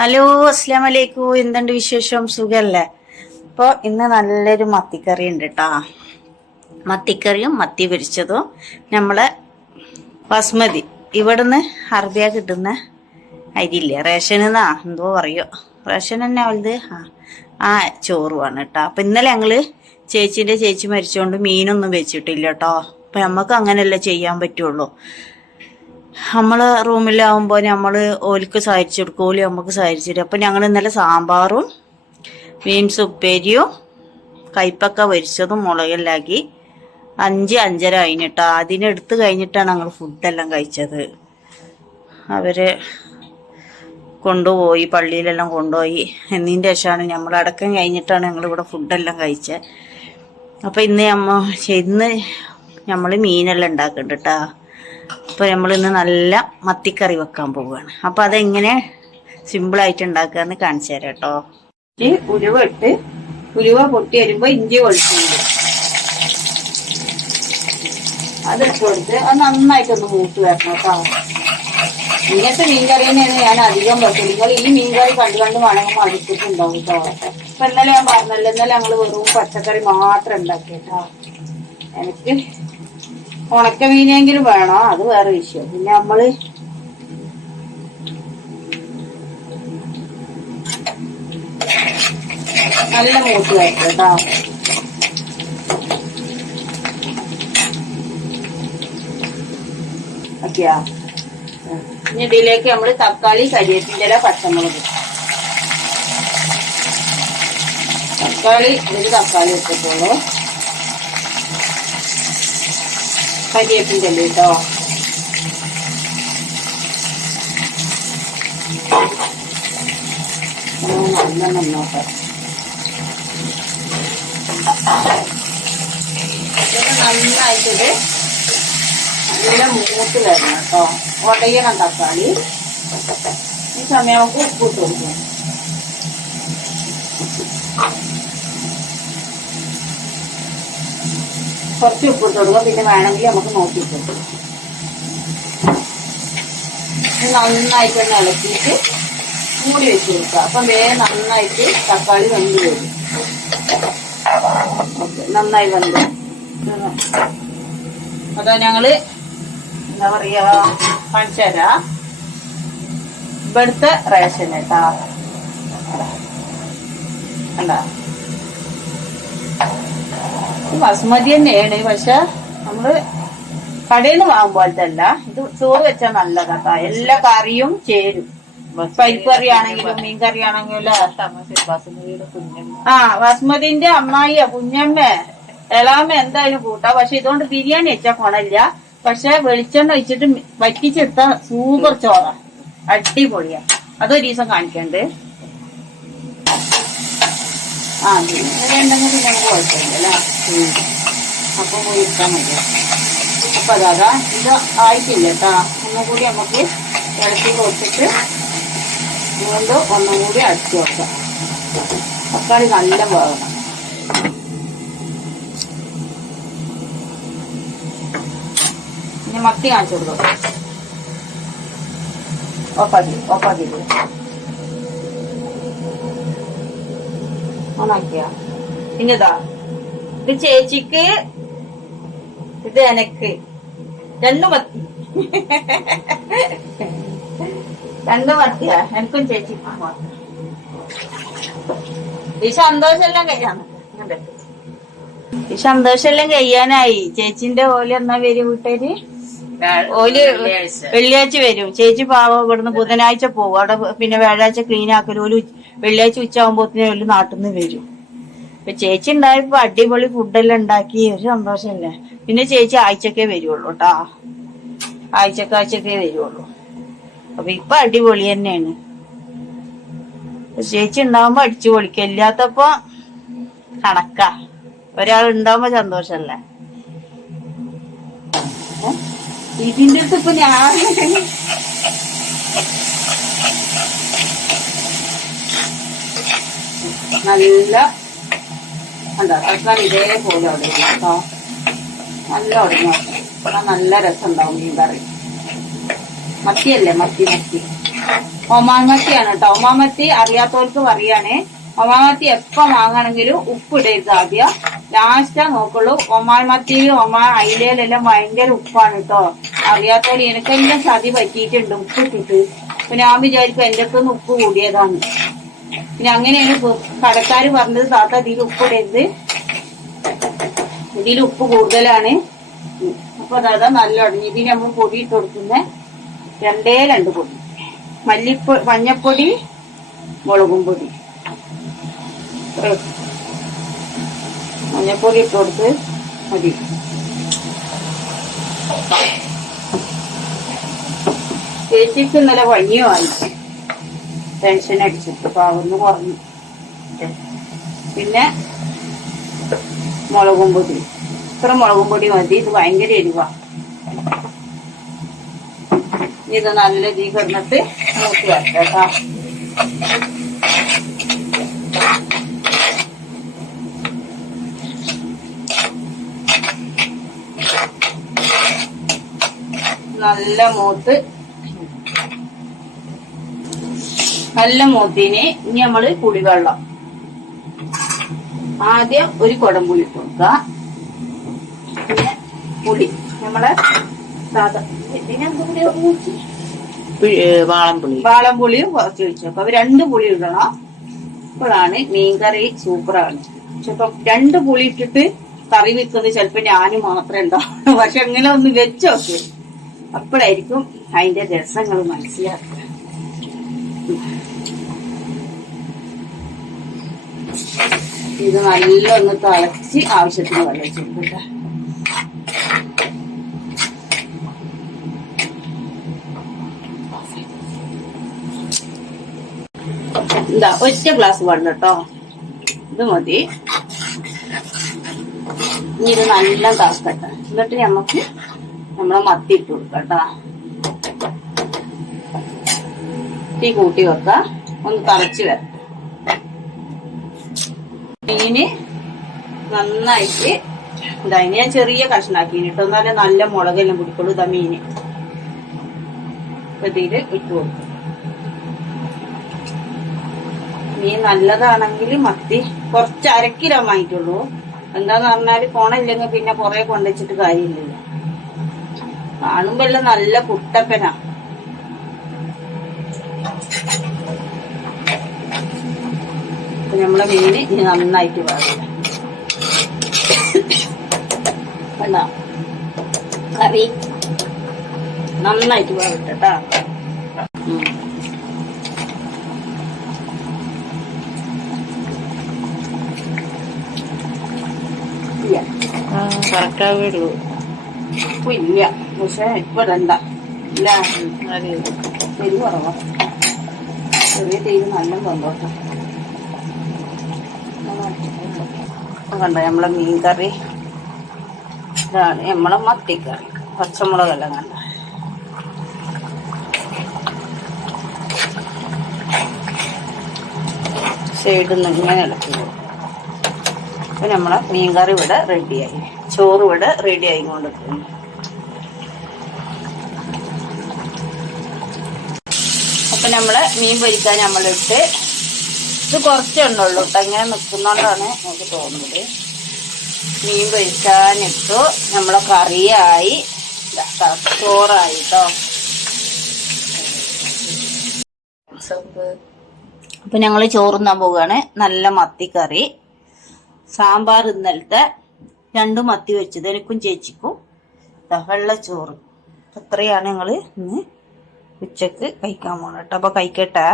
Hello അസ്ലാം വലൈക്കും എന്തുണ്ട് വിശേഷം? സുഖല്ലേ? അപ്പോൾ ഇന്ന് നല്ലൊരു മത്തിക്കറി ഉണ്ട് കേട്ടാ മത്തിക്കറിയും മത്തി പൊരിച്ചതും നമ്മളെ ബസ്മതി. ഇവിടുന്ന് അറബിയ കിട്ടുന്ന അരിയില്ലേ? റേഷൻ എന്നാ എന്തോ പറയോ? റേഷൻ തന്നെ അവളത് ആ ചോറുമാണ് കേട്ടോ അപ്പം ഇന്നലെ ഞങ്ങൾ ചേച്ചീന്റെ ചേച്ചി മരിച്ചുകൊണ്ട് മീനൊന്നും വെച്ചിട്ടില്ല കേട്ടോ അപ്പം നമുക്ക് അങ്ങനെയല്ലേ ചെയ്യാൻ പറ്റുള്ളൂ? നമ്മൾ റൂമിലാവുമ്പോൾ നമ്മൾ ഓലിക്ക് സഹായിച്ചു കൊടുക്കും ഓലി നമുക്ക് സഹായിച്ചു തരും. അപ്പം ഞങ്ങൾ ഇന്നലെ സാമ്പാറും ബീൻസ് ഉപ്പേരിയും കയ്പക്ക പൊരിച്ചതും മുളകെല്ലാക്കി അഞ്ച് അഞ്ചര കഴിഞ്ഞിട്ടാ. അതിനെടുത്ത് കഴിഞ്ഞിട്ടാണ് ഞങ്ങൾ ഫുഡെല്ലാം കഴിച്ചത്. അവർ കൊണ്ടുപോയി പള്ളിയിലെല്ലാം കൊണ്ടുപോയി. എന്നതിന്റെ ശേഷമാണ് നമ്മൾ അടക്കം കഴിഞ്ഞിട്ടാണ് ഞങ്ങളിവിടെ ഫുഡെല്ലാം കഴിച്ചത് അപ്പം ഇന്ന് നമ്മ ഇന്ന് നമ്മൾ മീനെല്ലാം ഉണ്ടാക്കുന്നുണ്ട് കേട്ടാ അപ്പോൾ നമ്മൾ ഇന്ന് നല്ല മത്തിക്കറി വെക്കാൻ പോവുകയാണ്. അപ്പോൾ അതെങ്ങനെ സിമ്പിൾ ആയിട്ട് ഉണ്ടാക്കാന്ന് കാണിച്ചു തരാം കേട്ടോ. ഉരുവ ഇട്ട് ഉലുവ പൊട്ടി വരുമ്പോൾ ഇഞ്ചി വെളുത്തുള്ളി. അതിട്ട് കൊടുത്ത് അത് നന്നായിട്ടൊന്ന് മൂത്ത് വരണം കേട്ടോ. ഇങ്ങനത്തെ മീൻകറി തന്നെയാണ് ഞാൻ അധികം വെക്കും നിങ്ങൾ ഈ മീൻകറി കണ്ടു കണ്ട് വേണമെങ്കിൽ മടുത്തിട്ടുണ്ടാവും കേട്ടോ. അപ്പൊ ഇന്നലെ ഞാൻ പറഞ്ഞല്ലോ ഇന്നലെ ഞങ്ങൾ വെറും പച്ചക്കറി മാത്രം ഉണ്ടാക്കി കേട്ടോ എനിക്ക് ഉണക്ക മീനെങ്കിലും വേണോ? അത് വേറെ വിഷയം. പിന്നെ നമ്മൾ നല്ല മൂത്ത് വരട്ടെ കേട്ടോ. ഓക്കെയാ ഇനി ഇതിലേക്ക് നമ്മൾ തക്കാളി കരിയേപ്പിന്റെ പച്ചമുളക് തക്കാളി ഒരു തക്കാളി ഇട്ടിട്ടുള്ളൂ. കരിയേപ്പിന്റെ ഇല കേട്ടോ നല്ല നന്നോട്ടെ നന്നായിട്ടിത് നല്ല മൂത്ത് വരണം കേട്ടോ. ഉടയണം തക്കാളി. ഈ സമയം നമുക്ക് ഉപ്പ് ഇട്ട് കുറച്ച് ഉപ്പ് ഇട്ട് പിന്നെ വേണമെങ്കിൽ നമുക്ക് നോക്കിയിട്ട് നന്നായിട്ടൊന്ന് ഇളക്കിയിട്ട് മൂടി വെച്ച് കൊടുക്കുക അപ്പം വേഗം നന്നായിട്ട് തക്കാളി വെന്ത് വരും. നന്നായി വെന്ത്. അതാ ഞങ്ങൾ എന്താ പറയാ പഞ്ചര ഇവിടുത്തെ റേഷൻ കേട്ടാ. കണ്ട? ബസ്മതി തന്നെയാണ്. പക്ഷെ നമ്മൾ കടയിൽ നിന്ന് വാങ്ങും പോലത്തെ അല്ല ഇത് ചോറ് വെച്ചാൽ നല്ലതാ എല്ലാ കറിയും ചേരും. പരിപ്പ് കറി ആണെങ്കിലും മീൻ കറി ആണെങ്കിലും ആ ബസ്മതിന്റെ അമ്മായിയാ കുഞ്ഞമ്മ. എളാമ എന്തായാലും കൂട്ടാ. പക്ഷെ ഇതുകൊണ്ട് ബിരിയാണി വെച്ചാൽ കൊണല്ല. പക്ഷെ വെളിച്ചെണ്ണ വെച്ചിട്ട് വറ്റിച്ചെടുത്ത സൂപ്പർ ചോറ. അടിപൊളിയാ. അതൊരു ദിവസം കാണിക്കണ്ട്. ആ ഇങ്ങനെ ഉണ്ടെങ്കിൽ പിന്നെ നമുക്ക് കുഴപ്പമില്ല അല്ലേ? അപ്പൊ പോയി ഇട്ടാൽ മതി. അപ്പൊ അതാ ഇത് ആയിട്ടില്ല കേട്ടാ. ഒന്നും കൂടി നമുക്ക് ഇളക്കി കൊടുത്തിട്ട് വീണ്ടും ഒന്നും കൂടി അടിച്ചു വെക്കാം. തക്കാളി നല്ല വേണം ഇനി മത്തി കാണിച്ചു കൊടുക്കും. ഓപ്പാക്കി ഓപ്പാക്കി ഓണാക്കിയ പിന്നെതാ ഇത് ചേച്ചിക്ക് ഇത് എനക്ക്. രണ്ടു മത്തി രണ്ടു മത്തിയാ എനിക്കും ചേച്ചി മാത്രം. ഈ സന്തോഷെല്ലാം കഴിയാന്ന് ഈ സന്തോഷെല്ലാം കഴിയാനായി. ചേച്ചിന്റെ ഓല എന്നാ വരും വീട്ടേര് ഓൽ വെള്ളിയാഴ്ച. വരും. ചേച്ചി പാവം ഇവിടുന്ന് ബുധനാഴ്ച പോകും അവിടെ പിന്നെ വ്യാഴാഴ്ച ക്ലീൻ ആക്കലും ഓൽ വെള്ളിയാഴ്ച ഉച്ച ആകുമ്പോത്തിന് ഓൽ നാട്ടിൽ നിന്ന് വരും. ഇപ്പൊ ചേച്ചി ഉണ്ടായപ്പോ അടിപൊളി ഫുഡെല്ലാം ഉണ്ടാക്കി ഒരു സന്തോഷമല്ലേ പിന്നെ ചേച്ചി ആഴ്ചക്കേ വരുള്ളൂ കേട്ടാ ആഴ്ചക്ക് ആഴ്ചക്കേ വരുള്ളൂ അപ്പൊ ഇപ്പൊ അടിപൊളി തന്നെയാണ്. ചേച്ചി ഉണ്ടാവുമ്പോ അടിച്ചു പൊളിക്കുക ഇല്ലാത്തപ്പോ കണക്കാ. ഒരാൾ ഉണ്ടാവുമ്പോ സന്തോഷല്ലേ? ഇതിന്റെ അടുത്ത് ഇപ്പൊ ഞാൻ നല്ല എന്താ തക്കാളി ഇതേപോലെ ഇരിക്കും കേട്ടോ. നല്ല ഉടഞ്ഞു നല്ല രസം ഉണ്ടാവും മീൻ കറി. മത്തിയല്ലേ മത്തി മത്തി? ഒമാമത്തിയാണ് കേട്ടോ. ഒമാമത്തി അറിയാത്തവർക്ക് പറയാണ് ഒമാമത്തി എപ്പോ വാങ്ങണമെങ്കിലും ഉപ്പ് ഇടരുത് ആദ്യം ലാസ്റ്റാ നോക്കുള്ളൂ. ഒമാമത്തി ഒമാ അയിലയിലെല്ലാം ഭയങ്കര ഉപ്പാണ് കേട്ടോ. അറിയാത്തവര് എനിക്കെല്ലാം ചതി പറ്റിയിട്ടുണ്ട് ഉപ്പ് ഇട്ടിട്ട് അപ്പൊ ഞാൻ വിചാരിക്കും എന്റെ ഒക്കെ ഉപ്പ് കൂടിയതാണ്. പിന്നെ അങ്ങനെയാണ് കടക്കാർ പറഞ്ഞത് താത്ത ഇതിൽ ഉപ്പ് ഇടരുത് ഇതിൽ ഉപ്പ് കൂടുതലാണ്. അപ്പൊ അതാ നല്ല ഉടഞ്ഞു ഇതിന് നമ്മൾ പൊടി ഇട്ട് കൊടുക്കുന്ന രണ്ടേ രണ്ട് പൊടി. മല്ലിപ്പൊ മഞ്ഞപ്പൊടി മുളകും പൊടി. മഞ്ഞപ്പൊടി ഇട്ട് കൊടുത്ത് മതി. ചേച്ചിക്ക് ഇന്നലെ പനിയുമായി ടെൻഷൻ അടിച്ചിട്ട് പാവുന്നു കുറഞ്ഞു. പിന്നെ മുളകും പൊടി. ഇത്ര മുളകും പൊടി മതി. ഇത് ഭയങ്കര എരിവാ. ഇത് നല്ല തീ കിടന്നിട്ട് വരട്ടെ നല്ല മൂത്ത് നല്ല മൂത്തിന് ഇനി നമ്മൾ പുളിവെള്ളം ആദ്യം ഒരു കുടം പുളി കൊടുക്കുക പിന്നെ പുളി നമ്മളെ സാധാ വാളംപുളി. വാളംപുളിയും കുറച്ച് വെച്ചു അപ്പൊ രണ്ട് പുളി ഇടണം. അപ്പോഴാണ് മീൻകറി സൂപ്പറാണ്. പക്ഷെ ഇപ്പൊ രണ്ട് പുളി ഇട്ടിട്ട് കറി വെക്കുന്നത് ചിലപ്പോ ഞാനും മാത്രമേ ഉണ്ടാവും പക്ഷെ അങ്ങനെ ഒന്ന് വെച്ചോക്കെ അപ്പോഴായിരിക്കും അതിന്റെ രസങ്ങൾ മനസ്സിലാക്കുക. ഇത് നല്ല ഒന്ന് തിളച്ച് ആവശ്യത്തിന് വെള്ളം വെച്ചിട്ടുണ്ട് എന്താ ഒറ്റ ഗ്ലാസ് വെള്ളം കേട്ടോ. ഇത് മതി. ഇനി ഇത് നല്ല തിളക്കട്ടെ. എന്നിട്ട് നമുക്ക് നമ്മളെ മത്തി ഇട്ട് കൊടുക്കാം കേട്ടോ. തീ കൂട്ടി വെക്കുക. ഒന്ന് തറച്ച് വരട്ടെ മീന് നന്നായിട്ട് ഇതാ ഞാൻ ചെറിയ കഷ്ണാക്കി കേട്ടോ എന്നാലേ നല്ല മുളകെല്ലാം പിടിക്കുള്ളൂ ഇതാ മീന്. ഇതിൽ ഇട്ട് കൊടുക്കും. മീൻ നല്ലതാണെങ്കിൽ മത്തി കുറച്ച് അരക്കിലോ കിലോ വാങ്ങിക്കുള്ളൂ എന്താന്ന് പറഞ്ഞാൽ കോണില്ലെങ്കിൽ പിന്നെ കുറെ കൊണ്ടുവച്ചിട്ട് കാര്യമില്ലല്ലോ. കാണുമ്പോ എല്ലാം നല്ല കുട്ടപ്പനാ. നമ്മളെ മീന് ഇനി നന്നായിട്ട് വേണം. വേണ്ട കറി നന്നായിട്ട് ഇല്ല. കറക്റ്റാവേ ഉള്ളൂ. ഇല്ല. പക്ഷെ ഇപ്പൊ ഇടണ്ട. ഇല്ല. കുറവാ. ചെറിയ തീര് നല്ല സന്തോഷം. കണ്ട നമ്മളെ മീൻ കറി ഇതാണ് നമ്മളെ മത്തിക്കറി. പച്ചമുളകെല്ലാം കണ്ട. സൈഡിൽ നിന്ന് ഇങ്ങനെ ഇളക്കി. അപ്പൊ നമ്മളെ മീൻകറി ഇവിടെ റെഡിയായി ചോറ് ഇവിടെ റെഡിയായി ആയിക്കൊണ്ടിരിക്കുന്നു. അപ്പൊ നമ്മൾ മീൻ പൊരിക്കാൻ നമ്മളിട്ട്. ഇത് കുറച്ചേ ഉണ്ടല്ലോ ഇങ്ങനെ നിൽക്കുന്നോണ്ടാണ് നമുക്ക് തോന്നുന്നത്. മീൻ പൊരിക്കാനിട്ടു നമ്മളെ കറിയായി. ചോറായി കേട്ടോ അപ്പൊ ഞങ്ങൾ ചോറുന്നാൻ പോവുകയാണ്. നല്ല മത്തിക്കറി സാമ്പാർ ഇന്നലത്തെ രണ്ടു മത്തി വെച്ചത് എനിക്കും ചേച്ചിക്കും. വെള്ളച്ചോറ് അത്രയാണ് ഞങ്ങൾ ഇന്ന് ഉച്ചയ്ക്ക് കഴിക്കാൻ പോണ കേട്ടോ. അപ്പൊ കഴിക്കട്ടെ.